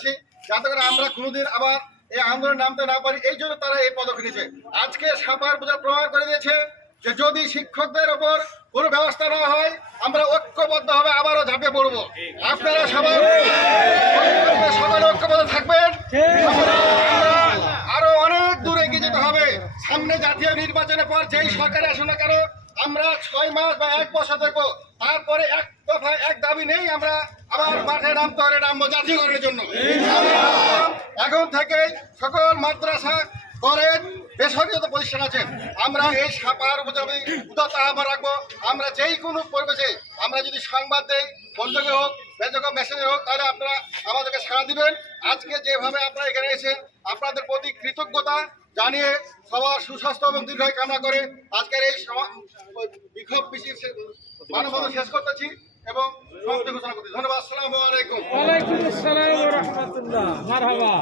প্রত্যাশী যাতে করে আমরা কোনোদিন আবার এই আন্দোলন নামতে না পারি, এই জন্য তারা এই পদক্ষেপ নিয়েছে। আজকে সাপার পূজা প্রমাণ করে দিয়েছে যে যদি শিক্ষকদের ওপর কোনো ব্যবস্থা না হয়, আমরা ঐক্যবদ্ধভাবে আবারও ঝাঁপিয়ে পড়ব। আপনারা সবাই সকালে ঐক্যবদ্ধ থাকবেন। আরও অনেক দূরে এগিয়ে যেতে হবে। সামনে জাতীয় নির্বাচনের পর যেই সরকার আসুন না কেন, আমরা ছয় মাস বা এক বছর দেখব। তারপরে এক দফা এক দাবি নেই আমরা আবার মাঠে নামতে জন্য। এখন থেকে সকল মাদ্রাসা, কলেজ বেসরকারি প্রতিষ্ঠান আছে। আমরা এই সাপার উপজাতি উদারতা আহ্বান রাখব। আমরা যেই কোনো পরিবেশে আমরা যদি সংবাদ দেই, বন্ধকে হোক বেজক মেসেজে হোক, তাহলে আপনারা আমাদেরকে সাড়া দিবেন। আজকে যেভাবে আপনারা এখানে এসেছেন আপনাদের প্রতি কৃতজ্ঞতা জানিয়ে সবার সুস্বাস্থ্য এবং দীর্ঘায় কামনা করে আজকের এই বিক্ষোভ মিছিল মানববন্ধন শেষ করতেছি এবং সমাপ্তি ঘোষণা করছি ধন্যবাদ। ওয়ালাইকুম আসসালাম ওয়া রাহমাতুল্লাহ। মারহাবা।